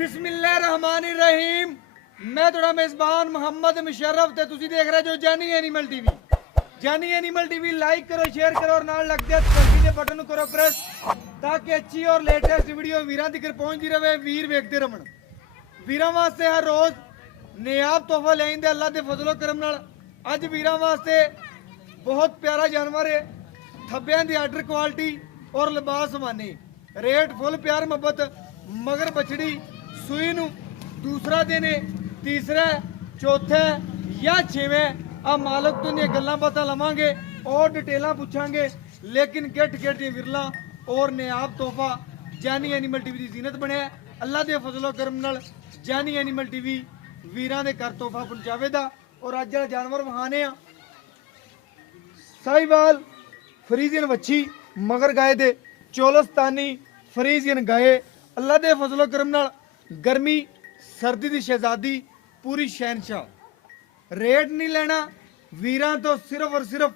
बिस्मिल्लाहिर्रहमानिर्रहीम। मैं थोड़ा मेज़बान मोहम्मद मुशर्रफ ते तुसी देख रहे जो जानी एनिमल टीवी। जानी एनिमल टीवी लाइक करो, शेयर करो और नाल लग दे घंटी दे बटन करो प्रेस ताकि अच्छी और लेटेस्ट वीडियो वीरां तक पहुंचती रहे। वीर वेखते रमन वीरां वास्ते हर रोज नियाब तोहफा लेंदे अल्लाह दे फजलो करम नाल। अज वीरां वास्ते बहुत प्यारा जानवर है। थब्बियां दी आर्डर क्वालिटी और लिबास मानी रेट फुल प्यार मोहब्बत मगर बछड़ी सूई नू दूसरा दिन है, तीसरा चौथा या छेवें आ मालक तो ये गल्लां पता लवांगे और डिटेलां पूछांगे। लेकिन गेट गेट दी विरला और नियाब तोहफा जानी एनिमल टीवी की जीनत बनया। अल्लाह दे फजलो करम नाल जानी एनिमल टीवी वीरां दे घर तोहफा पहुंचावेगा। और अज वाला जानवर वहाने आ साहिवाल फ्रीजियन वच्छी मगर गाय दे चोलस्तानी फ्रीजियन गाय। अल्लाह दे फजलो करम नाल गर्मी सर्दी दी शहजादी पूरी शहनशाह। रेट नहीं लेना वीरां तो सिर्फ और सिर्फ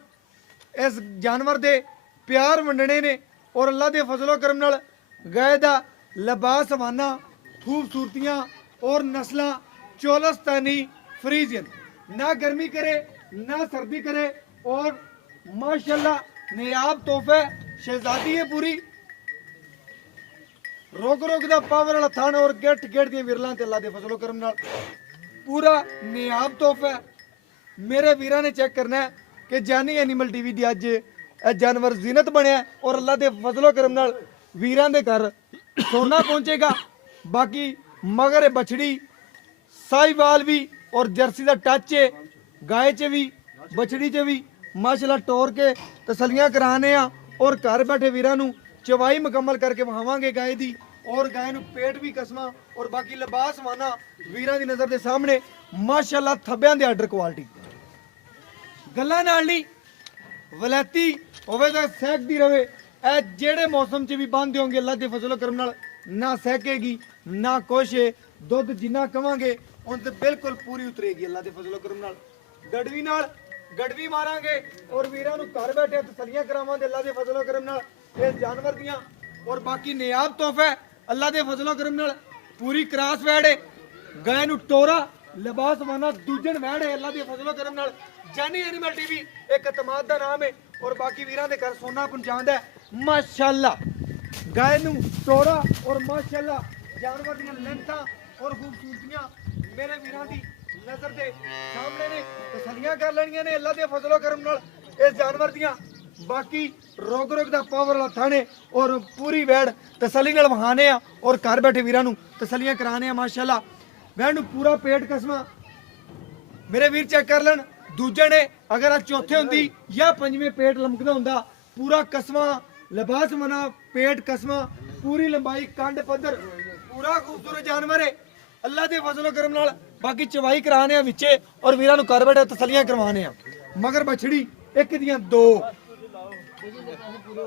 इस जानवर दे प्यार वंडने ने। और अल्लाह दे फजलो करम नाल गाय दा लिबास हवाना खूबसूरतियां और नस्लां चोलस्तानी फ्रीजियन ना गर्मी करे ना सर्दी करे और माशाल्लाह नियाब तोहफे शहजादी है पूरी। रोक रोक दा पावर वाला थान और गेट गेट दी विरलां ते अल्लाह दे फजलो करम नाल पूरा नियाब तोहफा मेरे वीरां ने चेक करना है कि जानी एनिमल टीवी दी अज जानवर जीनत बनया। और अल्लाह दे फजलो करम नाल वीरां दे घर सोना पहुंचेगा। बाकी मगर बछड़ी साहिवाल भी और जर्सी का टच है गाय च भी बछड़ी च भी माशाल्लाह टोर के तसलियां कराने आ। और घर बैठे वीरां नू चवाई मुकम्मल करके वहावांगे गाय दी। और गाय नू पेट भी कसमा और बाकी लिबास माना वीरां दी नज़र दे सामने माशाल्लाह थब्बियां दी आर्डर क्वालिटी गल्लां नाल नहीं वलैती होवे तां सहकदी रवे। ए जेड़े मौसम च भी बंद होंगे अल्लाह दे फजलो करम नाल ना सहकेगी ना कुछ है। दुध जिन्ना कवांगे उन ते बिल्कुल पूरी उतरेगी अल्लाह दे फजलो करम नाल। गड़वी मारांगे और वीरां नू घर बैठे तसलियां करावांगे अल्लाह दे फजलो करम नाल इस जानवर दियां। और बाकी नियाब तोहफा अल्लाह दे फजलो करम नाल पूरी क्रास वैड है गाय नू टोरा लिबास माना दूजन वैड है अल्लाह दे फजलो करम नाल। जानी एनिमल टीवी एक एतमाद दा नाम है और बाकी वीरां दे घर सोना पहुंचांदा है माशाल्लाह। गाय नू टोरा और माशाल्लाह जानवर दियां लेंथां और खूबसूरतियां मेरे वीरां दी नजर दे सामने ने तसलियां कर लेनियां ने अल्लाह दे फजलो करम नाल इस जानवर दियां। बाकी रोग रोग दा पावर वाला थाने और पूरी वैड तसली नाल वहाने आ और घर बैठे वीरां नू तसलियां कराने आ माशाल्लाह। वैड नू पूरा पेट कसमा मेरे वीर चेक कर लेन दूजे ने अगर आज चौथे होंदी या पंजवें पेट लमकदा हुंदा पूरा कसमा लिबास मना पेट कसमा पूरी लंबाई कंड पद्धर पूरा खूबसूरत जानवर है अल्लाह दे फजलो करम नाल। बाकी चवाई कराने विचे और वीरां नू घर बैठे तसलियां करवाने आ। मगर बछड़ी एक दियां दो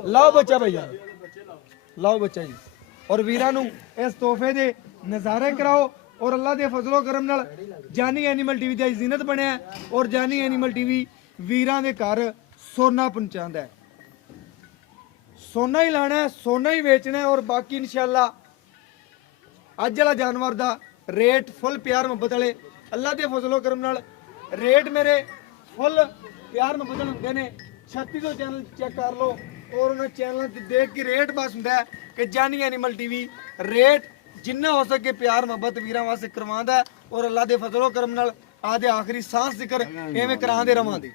लाओ बच्चा भैया लाओ बच्चा जी। और वीरां नू इस तोहफे दे नज़ारे कराओ और अल्लाह दे फजलो करम नाल जानी एनिमल टीवी दी जीनत बनया। और जानी एनिमल टीवी वीरां दे घर सोना पहुंचांदा है। सोना ही लाना है सोना ही बेचना है। और बाकी इंशाल्लाह अज वाला जानवर दा रेट फुल प्यार मुहब्बत वाले अल्लाह दे फजलो करम नाल रेट मेरे फुल प्यार मुहब्बत होंदे ने। 3600 चैनल चेक कर लो और उन्हें चैनल देख के रेट बस होंदा है कि जानी एनिमल टीवी रेट जिन्ना हो सके प्यार मुहब्बत वीरां वास्ते करवांदा है। और अल्लाह दे फजलो करम नाल आदे आखिरी सांस जिक्र एवें करांदे रवांदे।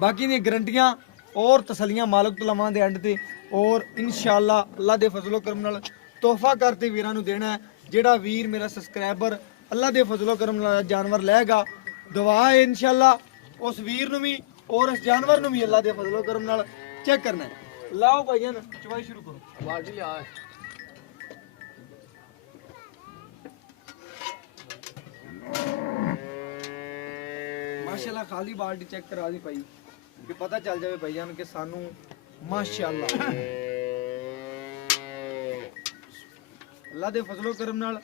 बाकी दी गारंटियां और तसलियां मालक तो लवांदे एंड ते। और इंशाल्लाह अल्लाह दे फजलो करम नाल तोहफा करते वीरां नू देना है। जेड़ा वीर मेरा सब्सक्राइबर अल्लाह दे फजलो करम नाल जानवर लेगा दुआ है इंशाल्लाह उस वीर नू भी और इस जानवर नू भी अल्लाह दे फजलो करम नाल चेक करना है। लाओ भाईजान चवाई शुरू करो बाल्टी ले आ। माशाल्लाह खाली बाल्टी चेक करा दी भाई कि पता चल जाए भाईजान कि सानू माशाल्लाह अल्लाह दे फजलो करम नाल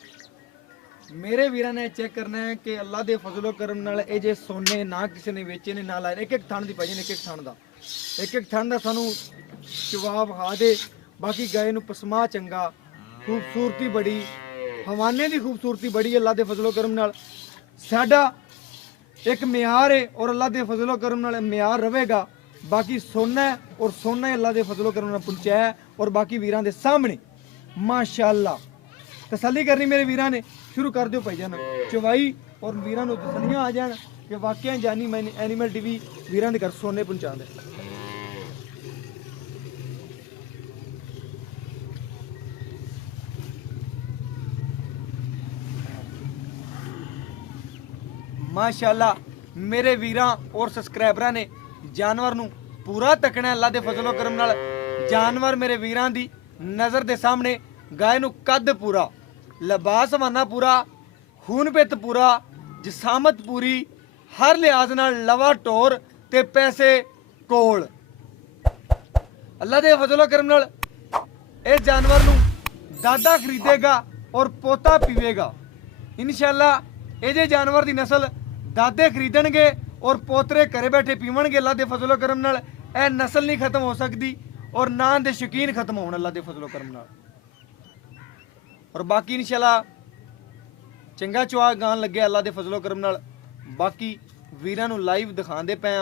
मेरे वीरां ने चेक करना है कि अल्लाह दे फजलो करम नाल ये जे सोने ना किसी ने बेचे ने ना लाए एक एक थन दी भाईजान एक एक थन दा एक एक थन दा सानू जवाब हा दे। बाकी गाय नू पसमा चंगा खूबसूरती बड़ी, हवाने की खूबसूरती बड़ी अल्लाह के फजलो करम नाल। साडा एक म्यार है और अल्लाह के फजलो करम नाल म्यार रहेगा। बाकी सोना है और सोना ही अल्लाह के फजलो करम नाल पहुंचाया है और बाकी वीरां दे सामने माशाअल्लाह तसल्ली करनी मेरे वीरां ने शुरू कर दो भाईजान चवाई और वीरां नूं तसल्लियां आ जान कि वाकई जानी एनिमल टीवी वीरां दे घर सोने पहुंचा दे। माशाअल्लाह मेरे वीरां और सब्सक्राइबरां ने जानवर नूं पूरा तकना अल्लाह दे फजलो करम नाल। जानवर मेरे वीरां दी नज़र दे सामने गाय नूं कद पूरा, लिबास हवाना पूरा, खून पित पूरा, जसामत पूरी, हर लिहाज नाल लवा टोर ते पैसे कोल। अल्लाह दे फजलो करम नाल इस जानवर नूं दादा खरीदेगा और पोता पीवेगा। इंशाअल्लाह ये जे जानवर दी नस्ल दादे खरीदणगे और पोतरे घरे बैठे पीवणगे अल्लाह दे फजलो करम नाल। ए नस्ल नहीं खत्म हो सकती और ना दे शौकीन खत्म होण अल्लाह दे फजलो करम नाल। और बाकी इंशाअल्लाह चंगा चुआ गान लगे अल्लाह दे फजलो करम नाल। बाकी वीरां नूं लाइव दिखांदे पे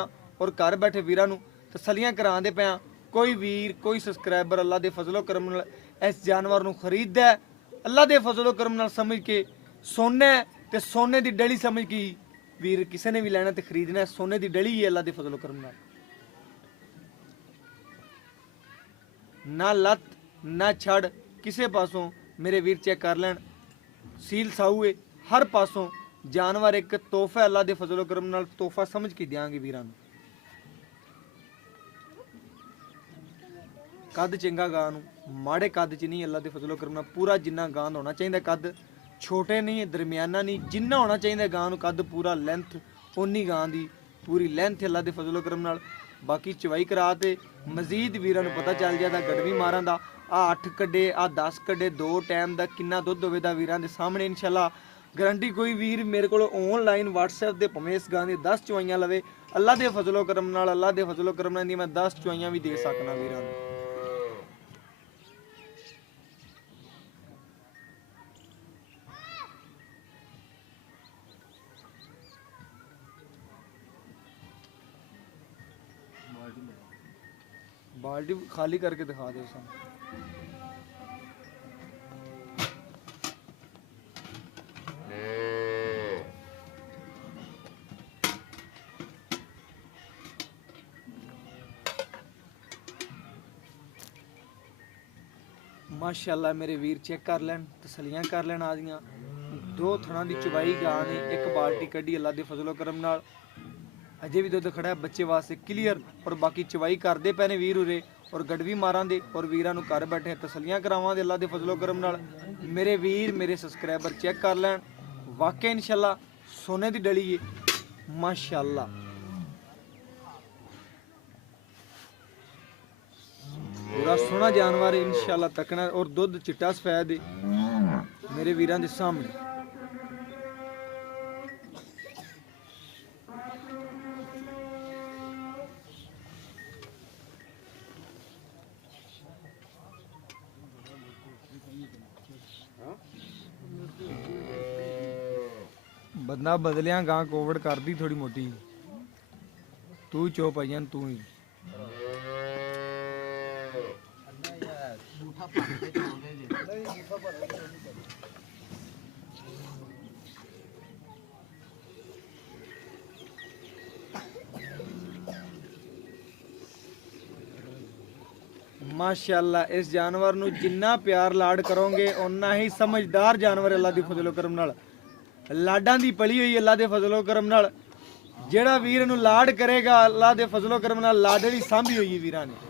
और घर बैठे वीरां नूं तसल्लियां करांदे पे। कोई वीर कोई सब्सक्राइबर अल्लाह दे फजलो करम नाल इस जानवर नूं खरीददा है अल्लाह दे फजलो करम नाल समझ के सोने ते सोने दी डली समझ के वीर किसी ने भी लेना ते खरीदना है। सोने दी डली ही अल्लाह दे फजलो करम नाल। ना लत ना छड़ किसे पासों मेरे वीर चेक कर लैन सील साऊ है हर पासों जानवर एक तोहफा अल्लाह दे फजलो करम नाल तोहफा समझ के देंगे वीरां नूं। कद चंगा गां नूं माड़े कद च नहीं अल्लाह दे फजलो करम नाल पूरा जिन्ना गां होना चाहिए कद छोटे नहीं दरमियाना नहीं जिन्ना होना चाहिए गां नूं कद पूरा लेंथ उन्नी गां दी पूरी लेंथ अल्लाह दे फजलो करम नाल। बाकी चवाई करा ते मजीद वीरां नूं पता चल जाता गड़वी मारां दा आ 8 कड्डे आ 10 कड्डे 2 टाइम दा किन्ना दुੱਧ होवेदा वीरां दे सामने इंशाअल्लाह गारंटी। कोई वीर मेरे को ऑनलाइन व्हाट्सएप दे भावें इस गां दी 10 चवाइयां लवे अल्लाह दे फजलो करम नाल अल्लाह दे फजलो करम नाल मैं 10 चवाइयां भी दे सकना वीरां नूं। बाल्टी खाली करके दिखा दो सन। माशाअल्लाह मेरे वीर चेक कर लैन तसलियां कर लैन आदियां 2 थणा दी चवाई गां ने एक बाल्टी कड्डी अल्लाह दे फजलो करम नाल। अजे भी दुੱਧ खड़ा है बच्चे वास्ते क्लीयर और बाकी चवाई करते पे ने वीर उरे और गड़वी मारां दे और वीरां नूं घर बैठे तसलियां करावां दे अल्लाह दे फजलो करम नाल। मेरे वीर मेरे सब्सक्राइबर चेक कर लैन वाकई इंशाअल्लाह सोने दी डली है माशाअल्लाह। पूरा सोना जानवर है इंशाअल्लाह तकना और दुੱਧ चिट्टा सफेद है मेरे वीरां दे सामने। बंदा बदलिया गां कोविड कर दी थोड़ी मोटी तू ही चो पाई तू ही। माशाअल्लाह इस जानवर नूं जिन्ना प्यार लाड करोगे उन्ना ही समझदार जानवर अल्लाह दी फजलो करम नाल लाडां दी पली हुई अल्लाह दे फजलो करम नाल। जेड़ा वीर नूं लाड करेगा अल्लाह दे फजलो करम नाल लाडे दी सांभी हुई वीरां ने।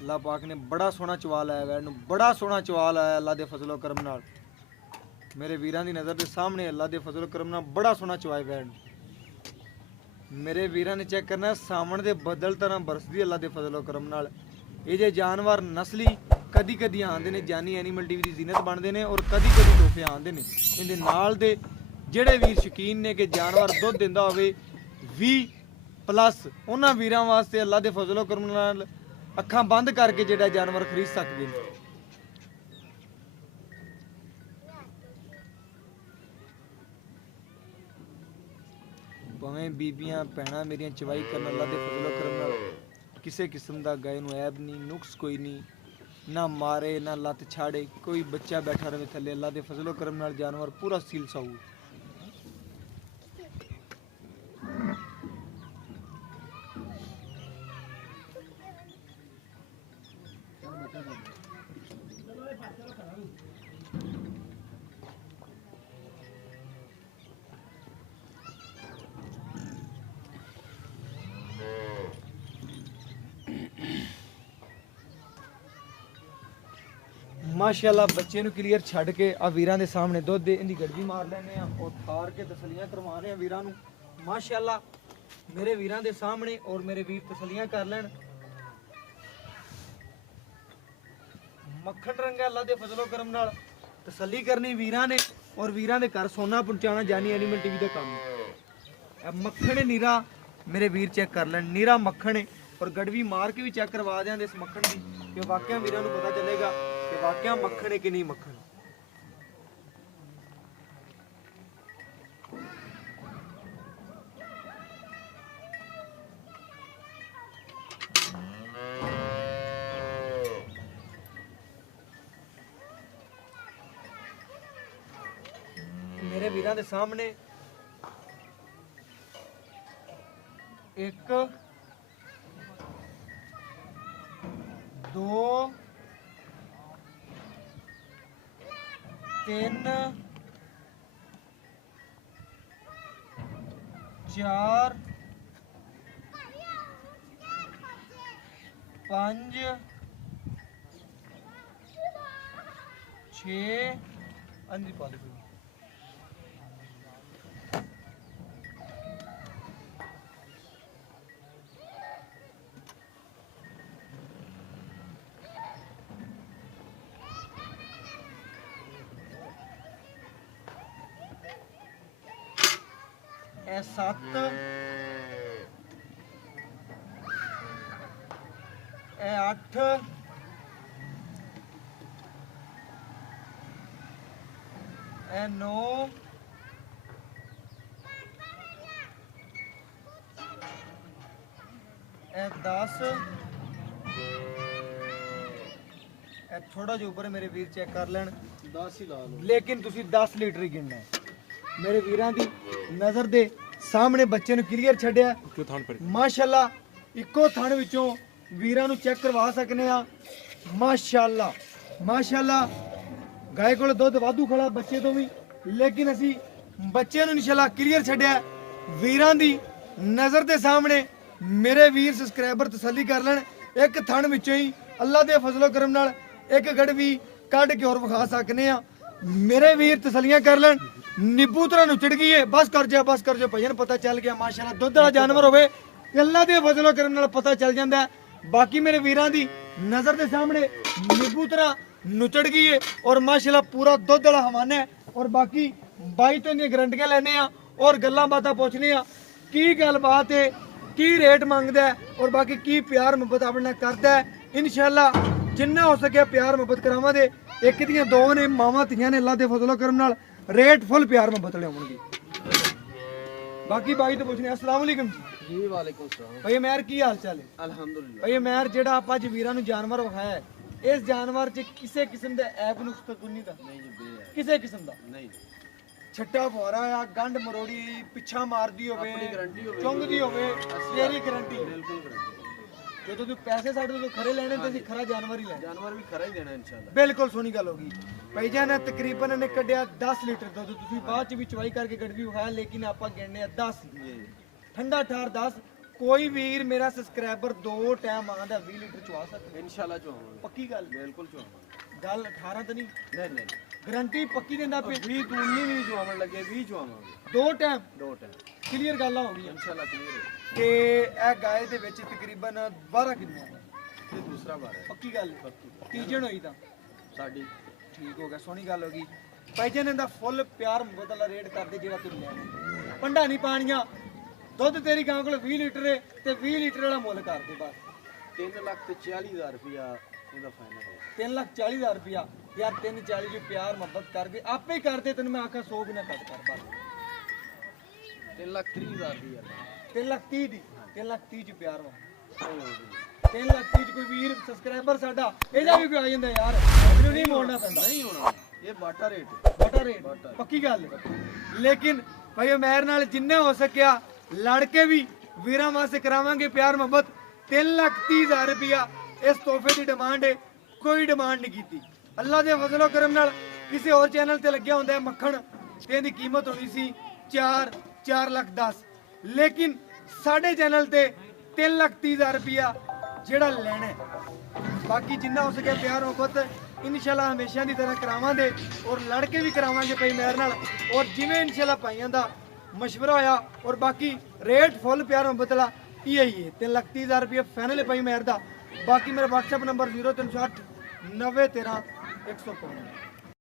अल्लाह पाक ने बड़ा सोहना चवा लाया वैन बड़ा सोहना चवा लाया अल्लाह दे फजलो करम नाल। मेरे वीरां दी नज़र के सामने अल्लाह दे फजलो करम नाल बड़ा सोहना चवाए वैन। मेरे वीरां ने चेक करना सावन दे बदल तरह बरसदी अल्लाह दे फजलो करम नाल। ये जे जानवर नस्ली ਕਦੀ ਕਦੀ ਆਉਂਦੇ ਨੇ ਜਾਨੀ ਐਨੀਮਲ ਟੀਵੀ ਦੀ ਜ਼ੀਨਤ ਬਣਦੇ ਨੇ ਔਰ ਕਦੀ ਕਦੀ ਤੋਹਫੇ ਆਉਂਦੇ ਨੇ ਇਹਦੇ ਨਾਲ ਦੇ। ਜਿਹੜੇ ਵੀਰ ਸ਼ੌਕੀਨ ਨੇ ਕਿ ਜਾਨਵਰ ਦੁੱਧ ਦਿੰਦਾ ਹੋਵੇ 20+ ਉਹਨਾਂ ਵੀਰਾਂ ਵਾਸਤੇ ਅੱਲਾ ਦੇ ਫਜ਼ਲੋ ਕਰਮ ਨਾਲ ਅੱਖਾਂ ਬੰਦ ਕਰਕੇ ਜਿਹੜਾ ਜਾਨਵਰ ਖਰੀਦ ਸਕਦੇ ਨੇ। ਭਾਵੇਂ ਬੀਬੀਆਂ ਭੈਣਾਂ ਮੇਰੀਆਂ ਚਵਾਈ ਕਰਨ ਅੱਲਾ ਦੇ ਫਜ਼ਲੋ ਕਰਮ ਨਾਲ ਕਿਸੇ ਕਿਸਮ ਦਾ ਗਾਏ ਨੂੰ ਐਬ ਨਹੀਂ, ਨੁਕਸ ਕੋਈ ਨਹੀਂ, ਨਾ ਮਾਰੇ ਨਾ ਲੱਤ ਛਾੜੇ, ਕੋਈ ਬੱਚਾ ਬੈਠਾ ਰਵੇ ਥੱਲੇ, ਅੱਲਾ ਦੇ ਫਜ਼ਲੋ ਕਰਮ ਨਾਲ ਜਾਨਵਰ ਪੂਰਾ ਸੀਲ ਸਾਊ। माशाल्लाह बच्चे नु क्लियर छड़ के आ वीरां दे सामने दुध दे इंदी गड़वी मार लेने और थार के तसलियां करवा रहे हैं वीरां नु। माशाल्लाह मेरे वीरां दे सामने और मेरे वीर तसलियां कर लेन। मक्खन रंगा अल्लाह दे फजलो करम नाल तसल्ली करनी वीरां ने और वीरां दे घर सोना पहुंचाना जानी एनिमल टीवी दा काम है। मक्खन नीरा मेरे वीर चेक कर लेन, नीरा मक्खन है और गड़वी मार के भी चेक करवा दें इस मक्खन की कि वाकई वीरां नु पता चलेगा कि वाकई मक्खन है कि नहीं मक्खन। मेरे वीरां दे सामने एक 2 3 4 5 6 अंजी पा दे। ए 7 ए 8 ए 9 ए 10 ए थोड़ा जो ऊपर मेरे वीर चेक कर लेन 10 ही ला लो लेकिन तुसी 10 लीटर ही गिनना है। मेरे वीरां दी नजर दे सामने बच्चे नु क्लियर छड्या माशाल्लाह इक्को थण विचों वीरां नु चेक करवा सकने आ। माशाल्लाह माशाल्लाह गाय कोल दुध वाधू खड़ा बच्चे तो भी लेकिन असी बच्चे नु इंशाल्लाह क्लियर छड्या वीरां दी नजर दे सामने। मेरे वीर सबसक्राइबर तसल्ली कर लेन एक थण विचों ही अल्लाह दे फजलो करम नाल एक गड़वी कढ के और विखा सकने आ। मेरे वीर तसल्लियां कर लेन नींबू तरह नुचड़ गई है बस कर जो भजन पता चल गया माशाल्लाह दुध वाला जानवर होवे अल्लाह दे फजलो करम नाल पता चल जांदा है। बाकी मेरे वीरां दी नजर दे सामने नींबू तरह नुचड़ गई है और माशाल्लाह पूरा दुध वाला हवाना है। और बाकी बाई तो इन्दी गारंटियां लेने आ और गल्लां बातां पुछने आ की गलबात है की रेट मंगदा है और बाकी की प्यार मुहब्बत अपने करदा है। इंशाल्लाह जिन्ना हो सके प्यार मुहब्बत करावां दे एक दियां दो ने मावां धीआं ने अल्लाह दे फजलो करम नाल रेट फुल प्यार में बदले होंगे। बाकी भाई तो पूछने अस्सलाम वालेकुम जी। वालेकुम सलाम भाई मेहर की हाल चाल है? अल्हम्दुलिल्लाह भाई मेहर जेड़ा आप अज वीरां नु जानवर विखाया है इस जानवर च किसी किस्म दे ऐब नुक्स तो कोई नहीं दा नहीं किसी किस्म दा नहीं छट्टा फुआरा आ गंढ मरोड़ी पिछा मारदी होवे चुंगदी होवे तेरी गारंटी बिल्कुल गारंटी जो तू पैसे साडे तो खरे लेने ते खरा जानवर ही लेना जानवर भी खरा ही देना इंशाल्लाह बिल्कुल सोनी गल होगी। भाईजान ने तकरीबन ने कढ़िया 10 लीटर दुध तुसी बाद च भी चवाई करके गड़वी विखाया लेकिन आपां गिनने 10 ठंडा ठार 10 कोई वीर मेरा सब्सक्राइबर 2 टाइम आंदा 20 लीटर चवा सकदा इंशाल्लाह चवावांगे पक्की गल बिल्कुल चवावांगे गल 18 तो नहीं नहीं गारंटी पक्की देंदा पे 20 तू 19 भी चवावन लगे 20 चवावांगे 2 टाइम क्लियर गल हो गई इंशाल्लाह क्लियर है। ते ए गाय दे विच तकरीबन 12 किलो ते दूसरा ਤੀਸਰਾ ਵਾਰ ਹੈ ਪੱਕੀ ਗੱਲ ਹੈ ਤੀਜਣ ਹੋਈ ਤਾਂ ਸਾਡੀ ਠੀਕ ਹੋ ਗਿਆ ਸੋਹਣੀ ਗੱਲ ਹੋ ਗਈ ਭਾਈ ਜਾਨ ਇਹਦਾ ਫੁੱਲ ਪਿਆਰ ਮੁਹੱਬਤ ਵਾਲਾ ਰੇਟ ਕਰਦੇ ਜਿਹੜਾ ਤੂੰ ਲੈਣਾ ਪੰਡਾ ਨਹੀਂ ਪਾਣੀਆਂ ਦੁੱਧ ਤੇਰੀ ਗਾਂ ਕੋਲ 20 ਲੀਟਰ ਹੈ ਤੇ 20 ਲੀਟਰ ਵਾਲਾ ਮੁੱਲ ਕਰਦੇ ਬਸ 3,40,000 ਰੁਪਇਆ ਇਹਦਾ ਫਾਈਨਲ ਹੈ 3,40,000 ਰੁਪਇਆ ਯਾਰ 340 ਜੀ ਪਿਆਰ ਮੁਹੱਬਤ ਕਰਦੇ ਆਪੇ ਹੀ ਕਰਦੇ ਤੈਨੂੰ ਮੈਂ ਆਖਾਂ 100 ਬਿਨਾ ਕੱਟ ਕਰ ਬਸ 3,30,000 ਰੁਪਇਆ 3,30,000 ਦੀ 3,30,000 ਚ ਪਿਆਰ ਵਾ 3,30,000 ਚ ਕੋਈ ਵੀਰ ਸਬਸਕ੍ਰਾਈਬਰ ਸਾਡਾ ਇਹਦਾ ਵੀ ਕੋਈ ਆ ਜਾਂਦਾ ਯਾਰ ਮੈਨੂੰ ਨਹੀਂ ਮੋੜਨਾ ਪੈਂਦਾ ਨਹੀਂ ਹੋਣਾ ਇਹ ਬਾਟਾ ਰੇਟ ਬਟਾ ਰੇਟ ਪੱਕੀ ਗੱਲ ਹੈ। ਲੇਕਿਨ ਭਾਈ ਉਮਰ ਨਾਲ ਜਿੰਨੇ ਹੋ ਸਕਿਆ ਲੜ ਕੇ ਵੀ ਵੀਰਾਂ ਵਾਸਤੇ ਕਰਾਵਾਂਗੇ ਪਿਆਰ ਮੁਹੱਬਤ 3,30,000 ਰੁਪਇਆ ਇਸ ਤੋਹਫੇ ਦੀ ਡਿਮਾਂਡ ਹੈ ਕੋਈ ਡਿਮਾਂਡ ਨਹੀਂ ਕੀਤੀ ਅੱਲਾ ਦੇ ਫਜ਼ਲੋ ਕਰਮ ਨਾਲ ਕਿਸੇ ਹੋਰ ਚੈਨਲ ਤੇ ਲੱਗਿਆ ਹੁੰਦਾ ਹੈ ਮੱਖਣ ਤੇ ਇਹਦੀ ਕੀਮਤ ਹੋਣੀ ਸੀ 4 ਲੱਖ 10 ਲੇਕਿਨ ਸਾਡੇ ਚੈਨਲ ਤੇ 3,30,000 ਰੁਪਇਆ ਜਿਹੜਾ ਲੈਣਾ ਹੈ। ਬਾਕੀ ਜਿੰਨਾ ਹੋ ਸਕਿਆ ਪਿਆਰ ਮੁਹੱਬਤ ਇਨਸ਼ਾਅੱਲਾ ਹਮੇਸ਼ਾ ਦੀ ਤਰ੍ਹਾਂ ਕਰਾਵਾਂਗੇ ਔਰ ਲੜ ਕੇ ਵੀ ਕਰਾਵਾਂਗੇ ਭਾਈ ਮੇਰ ਨਾਲ ਔਰ ਜਿਵੇਂ ਇਨਸ਼ਾਅੱਲਾ ਭਾਈਆਂ ਦਾ ਮਸ਼ਵਰਾ ਹੋਇਆ ਔਰ ਬਾਕੀ ਰੇਟ ਫੁੱਲ ਪਿਆਰ ਮੁਹੱਬਤ ਵਾਲਾ ਇਹ ਹੀ ਹੈ 3,30,000 ਰੁਪਏ ਫਾਈਨਲ ਹੈ ਭਾਈ ਮੇਰ ਦਾ ਬਾਕੀ ਮੇਰਾ WhatsApp ਨੰਬਰ 0308 9013 105